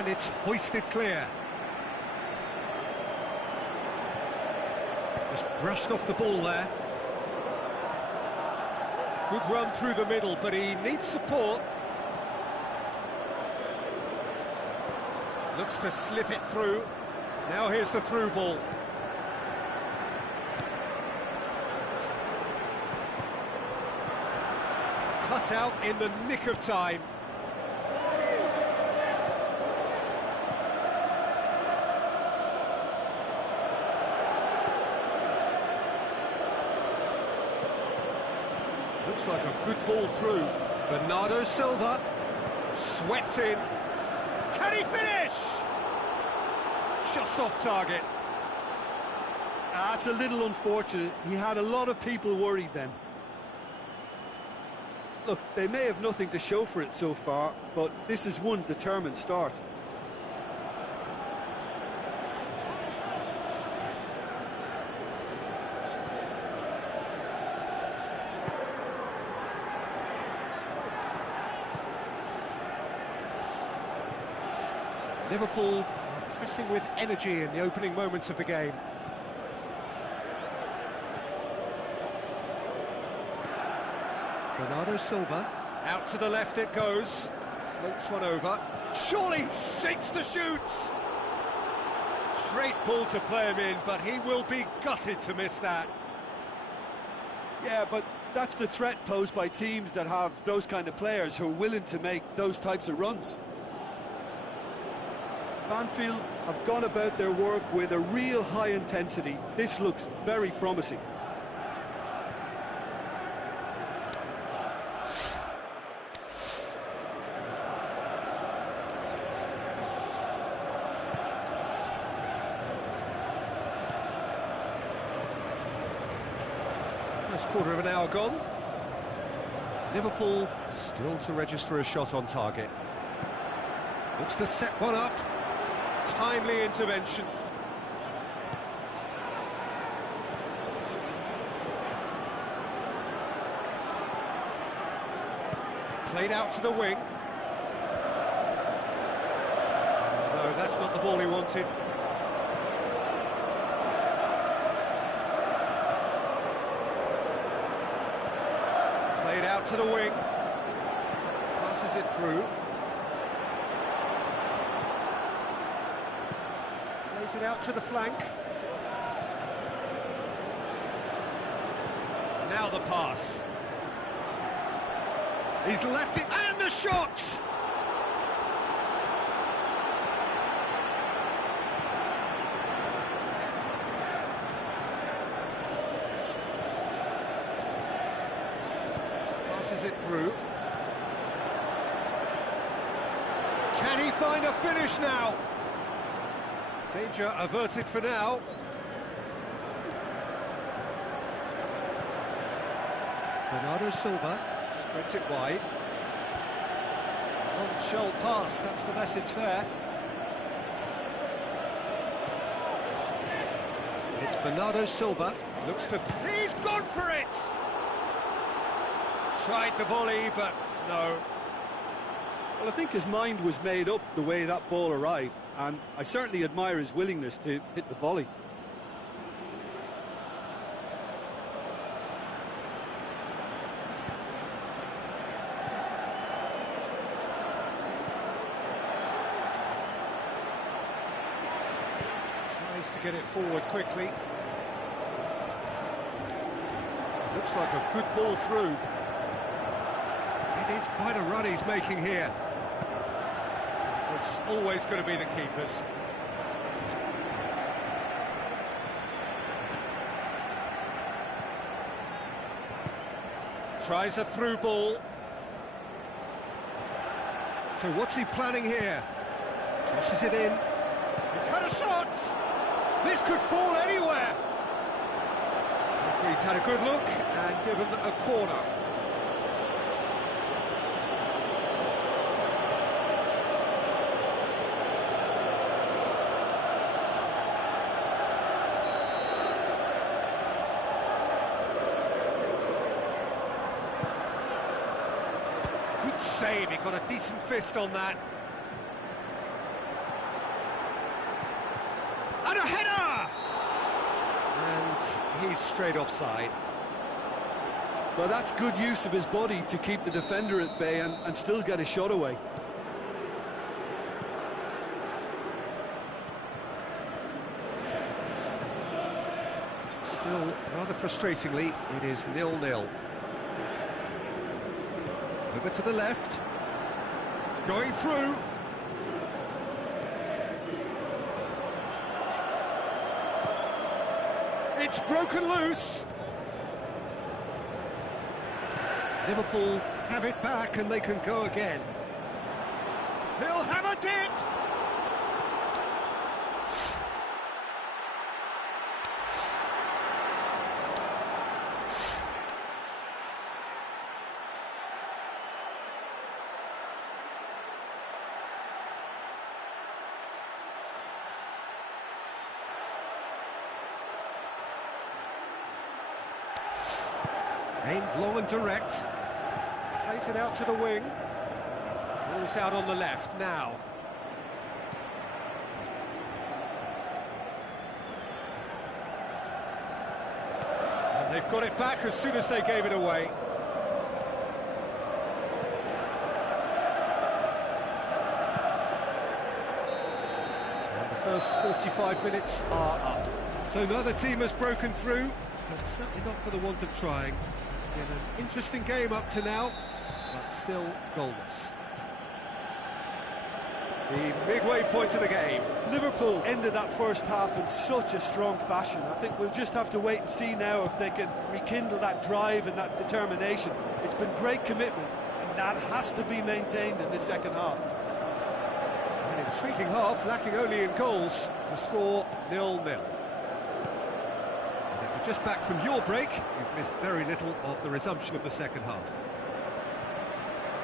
And it's hoisted clear. Just brushed off the ball there. Good run through the middle, but he needs support. Looks to slip it through. Now here's the through ball. Cut out in the nick of time. Looks like a good ball through. Bernardo Silva, swept in. Can he finish? Just off target. That's a little unfortunate. He had a lot of people worried then. Look, they may have nothing to show for it so far, but this is one determined start. Liverpool are pressing with energy in the opening moments of the game. Bernardo Silva, out to the left it goes, floats one over, surely shakes the shoots! Great ball to play him in, but he will be gutted to miss that. Yeah, but that's the threat posed by teams that have those kind of players who are willing to make those types of runs. Banfield have gone about their work with a real high intensity. This looks very promising. First quarter of an hour gone. Liverpool still to register a shot on target. Looks to set one up. Timely intervention. Played out to the wing. No, that's not the ball he wanted. Played out to the wing. Passes it through. Plays it out to the flank. Now the pass. He's left it, and the shot! Passes it through. Can he find a finish now? Danger averted for now. Bernardo Silva spreads it wide. Non-shell pass, that's the message there. It's Bernardo Silva, looks to... He's gone for it! Tried the volley, but no. Well, I think his mind was made up the way that ball arrived, and I certainly admire his willingness to hit the volley. Tries to get it forward quickly. Looks like a good ball through. It is quite a run he's making here. It's always going to be the keepers. Tries a through ball. So what's he planning here? Crosses it in. He's had a shot! This could fall anywhere! Referee's had a good look and given a corner. Good save, he got a decent fist on that. he's straight offside. Well, that's good use of his body to keep the defender at bay and still get a shot away. Still, rather frustratingly, it is 0-0. Over to the left. Going through. It's broken loose. Liverpool have it back and they can go again. He'll have a dip! Aimed long and direct. Plays it out to the wing. Ball's out on the left now. And they've got it back as soon as they gave it away. And the first 45 minutes are up. So neither team has broken through, but certainly not for the want of trying. Been an interesting game up to now, but still goalless. The midway point of the game. Liverpool ended that first half in such a strong fashion. I think we'll just have to wait and see now if they can rekindle that drive and that determination. It's been great commitment, and that has to be maintained in the second half. An intriguing half, lacking only in goals. The score 0-0. Just back from your break, you've missed very little of the resumption of the second half.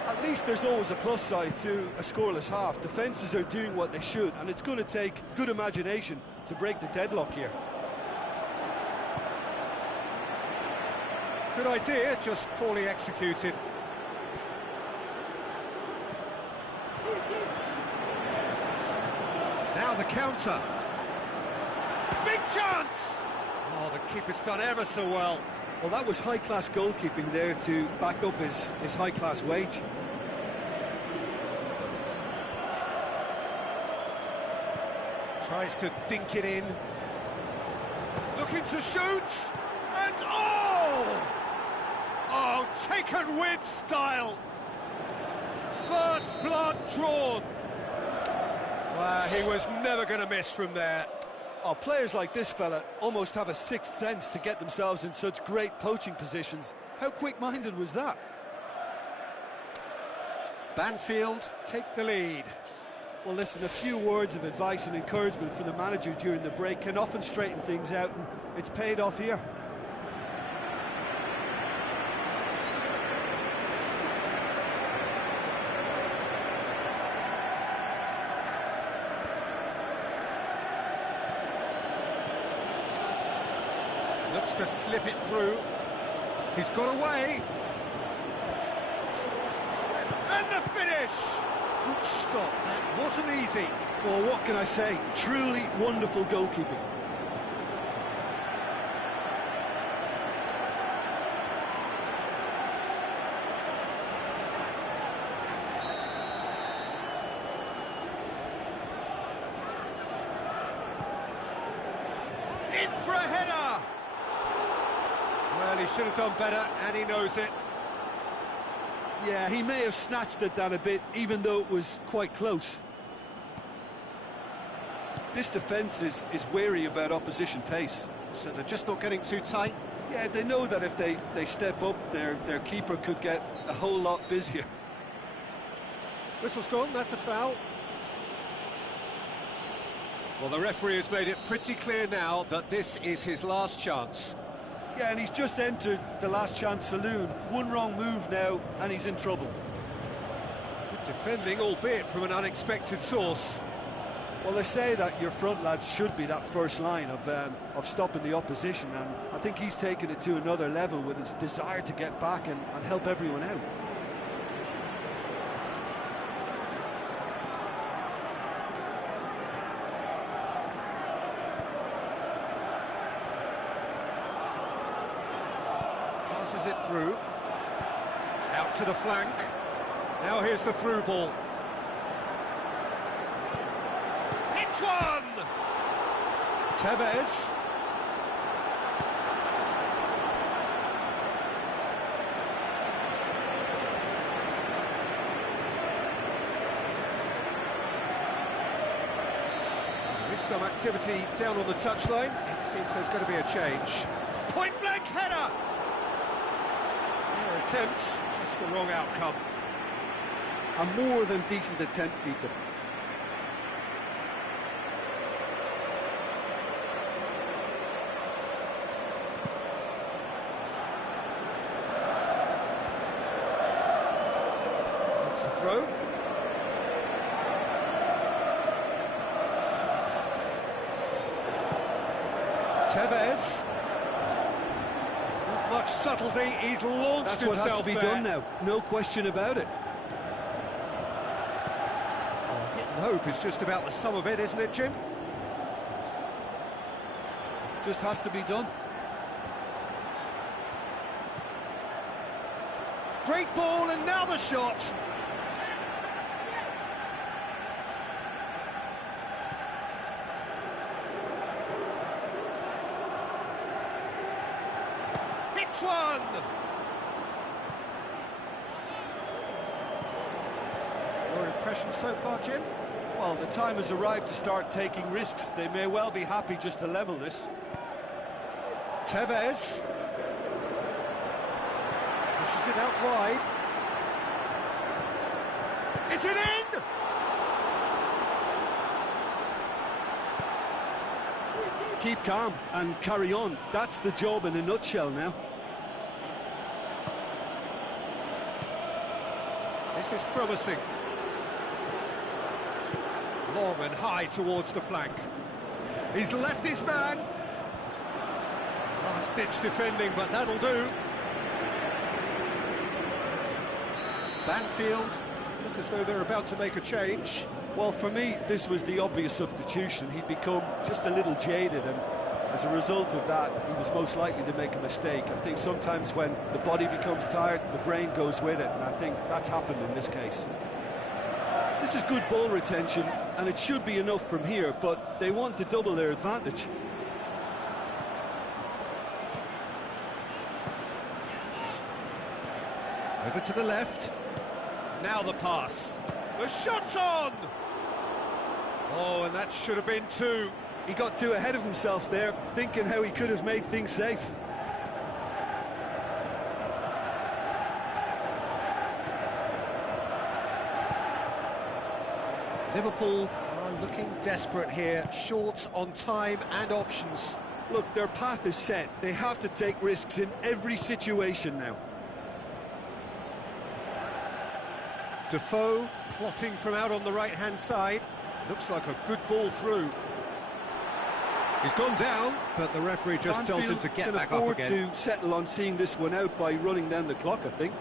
At least there's always a plus side to a scoreless half. Defences are doing what they should, and it's going to take good imagination to break the deadlock here. Good idea, just poorly executed. Now the counter. Big chance! Oh, the keeper's done ever so well. Well, that was high-class goalkeeping there to back up his high-class wage. Tries to dink it in. Looking to shoot. And oh! Oh, taken with style. First blood drawn. Well, he was never going to miss from there. Oh, players like this fella almost have a sixth sense to get themselves in such great poaching positions. How quick-minded was that? Banfield take the lead. Well, listen, a few words of advice and encouragement from the manager during the break can often straighten things out, and it's paid off here. Looks to slip it through. He's got away. And the finish! Good stop. That wasn't easy. Well, what can I say? Truly wonderful goalkeeping. In for a header! Well, he should have done better, and he knows it. Yeah, he may have snatched it down a bit, even though it was quite close. This defence is wary about opposition pace. So they're just not getting too tight? Yeah, they know that if they step up, their keeper could get a whole lot busier. Whistle's gone, that's a foul. Well, the referee has made it pretty clear now that this is his last chance. Yeah, and he's just entered the last chance saloon. One wrong move now, and he's in trouble. Good defending, albeit from an unexpected source. Well, they say that your front lads should be that first line of stopping the opposition, and I think he's taken it to another level with his desire to get back and help everyone out. Passes it through. Out to the flank. Now here's the through ball. Hits one! Tevez. There is some activity down on the touchline. It seems there's going to be a change. Point-blank header! Fair attempt, just the wrong outcome. A more than decent attempt, Peter. That's the throw. Tevez. Not much subtlety, he's launched That's what himself has to be there. done now, no question about it. Oh, hit and hope is just about the sum of it, isn't it, Jim? Just has to be done. Great ball, and now the shot. Hits one! Your impression so far, Jim? Well, the time has arrived to start taking risks. They may well be happy just to level this. Tevez. Pushes it out wide. Is it in? Keep calm and carry on. That's the job in a nutshell now. This is promising. Long and high towards the flank. He's left his man. Last-ditch defending, but that'll do. Banfield look as though they're about to make a change. Well, for me, this was the obvious substitution. He'd become just a little jaded, and as a result of that, he was most likely to make a mistake. I think sometimes when the body becomes tired, the brain goes with it, and I think that's happened in this case. This is good ball retention, and it should be enough from here, but they want to double their advantage. Over to the left. Now the pass. The shot's on! Oh, and that should have been two. He got too ahead of himself there, thinking how he could have made things safe. Liverpool are looking desperate here, short on time and options. Look, their path is set. They have to take risks in every situation now. Defoe plotting from out on the right-hand side. Looks like a good ball through. He's gone down, but the referee just tells him to get back up again. Can afford to settle on seeing this one out by running down the clock, I think.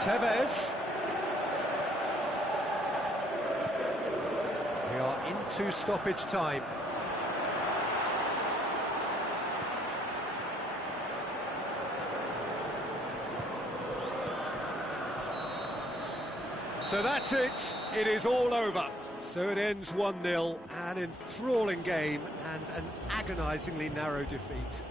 Tevez. We are into stoppage time. So that's it. It is all over. So it ends 1-0, an enthralling game and an agonisingly narrow defeat.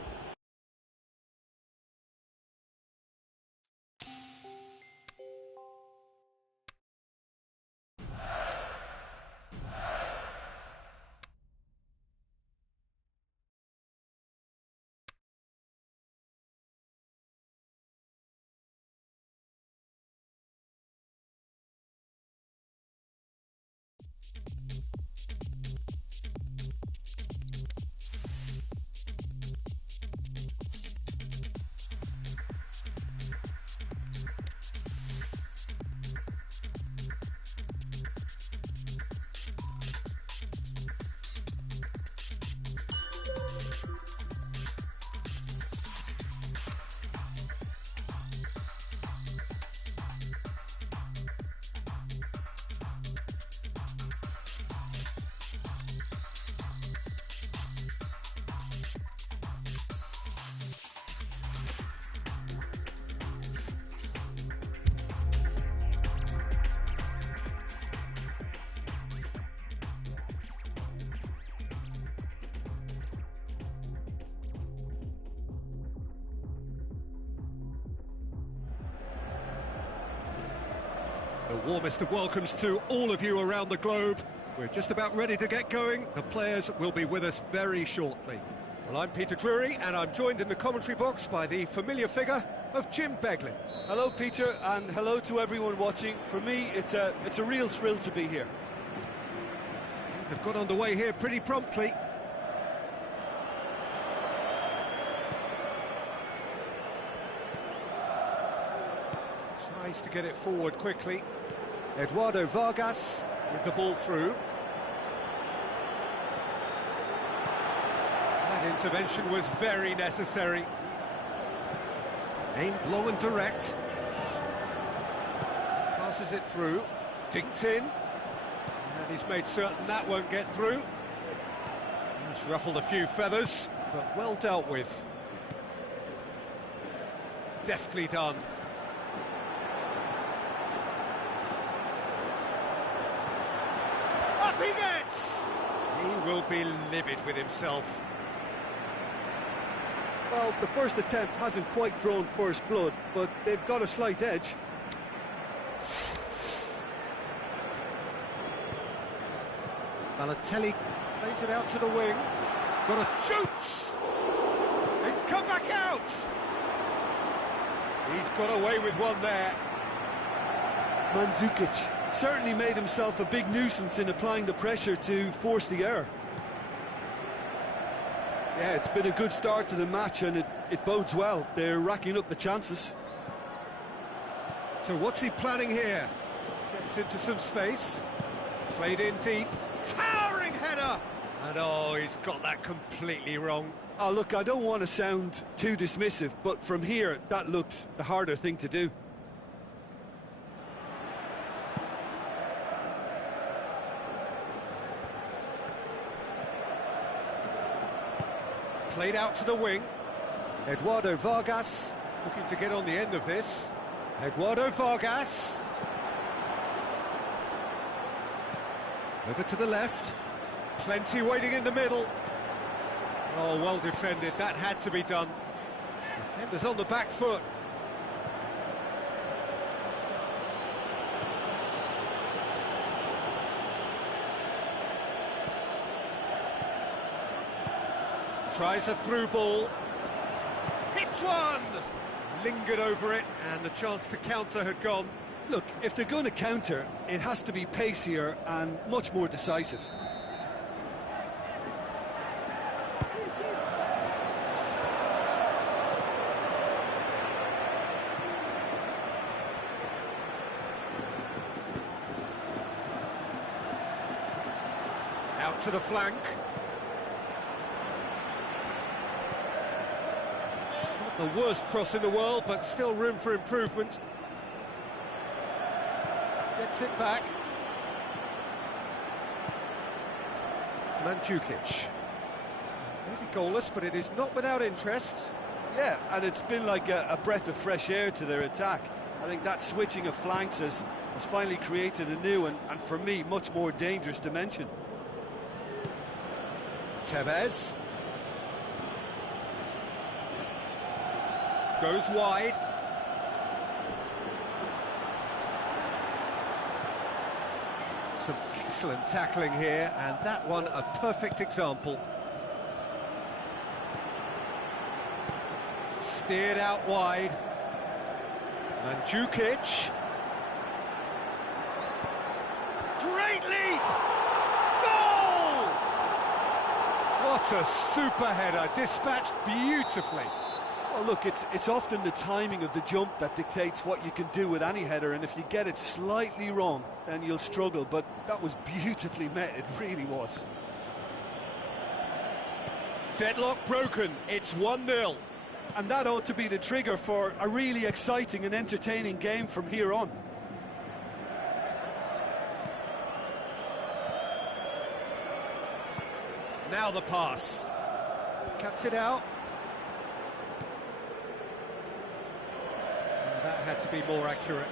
The warmest of welcomes to all of you around the globe. We're just about ready to get going. The players will be with us very shortly. Well, I'm Peter Drury, and I'm joined in the commentary box by the familiar figure of Jim Beglin. Hello, Peter, and hello to everyone watching. For me, it's a real thrill to be here. Things have got underway here pretty promptly. Tries to get it forward quickly. Eduardo Vargas with the ball through. That intervention was very necessary. Aimed long and direct. Passes it through. Dinked in. And he's made certain that won't get through. He's ruffled a few feathers, but well dealt with. Deftly done. Up he gets! He will be livid with himself. Well, the first attempt hasn't quite drawn first blood, but they've got a slight edge. Balotelli plays it out to the wing. Got a shoots! It's come back out! He's got away with one there. Mandzukic certainly made himself a big nuisance in applying the pressure to force the error. Yeah, it's been a good start to the match, and it bodes well. They're racking up the chances. So what's he planning here? Gets into some space. Played in deep. Towering header! And oh, he's got that completely wrong. Oh, look, I don't want to sound too dismissive, but from here, that looked the harder thing to do. Played out to the wing. Eduardo Vargas looking to get on the end of this. Eduardo Vargas. Over to the left. Plenty waiting in the middle. Oh, well defended. That had to be done. Defenders on the back foot. Tries a through ball. Hits one! Lingered over it, and the chance to counter had gone. Look, if they're going to counter, it has to be pacier and much more decisive. Out to the flank. Not the worst cross in the world, but still room for improvement. Gets it back. Mandzukic. Maybe goalless, but it is not without interest. Yeah, and it's been like a breath of fresh air to their attack. I think that switching of flanks has finally created a new and for me, much more dangerous dimension. Tevez. Goes wide. Some excellent tackling here, and that one a perfect example. Steered out wide. Mandzukic. Great leap! Goal! What a super header, dispatched beautifully. Well, look, it's often the timing of the jump that dictates what you can do with any header, and if you get it slightly wrong, then you'll struggle, but that was beautifully met, it really was. Deadlock broken, it's 1-0. And that ought to be the trigger for a really exciting and entertaining game from here on. Now the pass. Cuts it out. That had to be more accurate.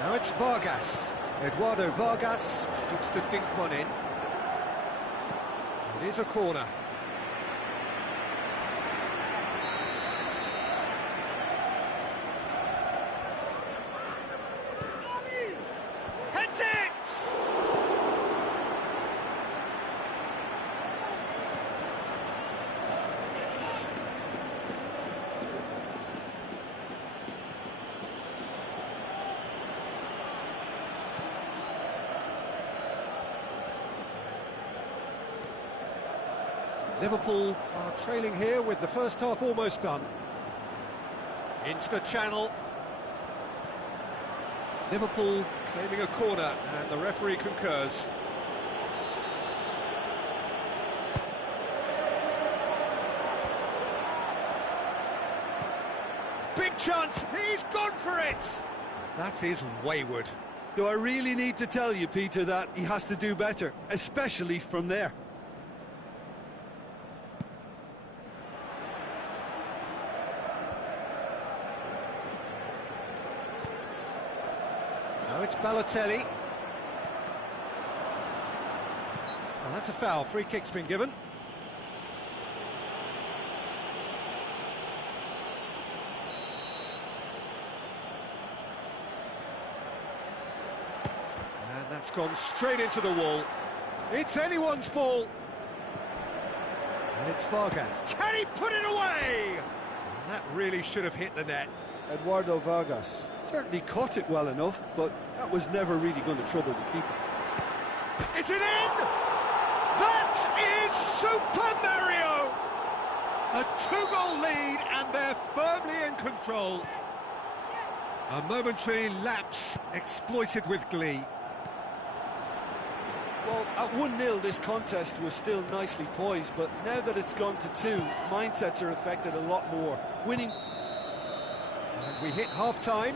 Now it's Vargas. Eduardo Vargas looks to dink one in. It is a corner. Liverpool are trailing here with the first half almost done. Into the channel. Liverpool claiming a corner, and the referee concurs. Big chance, he's gone for it! That is wayward. Do I really need to tell you, Peter, that he has to do better, especially from there? Now it's Balotelli. Well, that's a foul. Free kick's been given. And that's gone straight into the wall. It's anyone's ball. And it's Vargas. Can he put it away? And that really should have hit the net. Eduardo Vargas certainly caught it well enough, but that was never really going to trouble the keeper. Is it in? That is Super Mario! A 2-goal lead, and they're firmly in control. A momentary lapse exploited with glee. Well, at 1-0 this contest was still nicely poised, but now that it's gone to 2, mindsets are affected a lot more. Winning... And we hit half-time.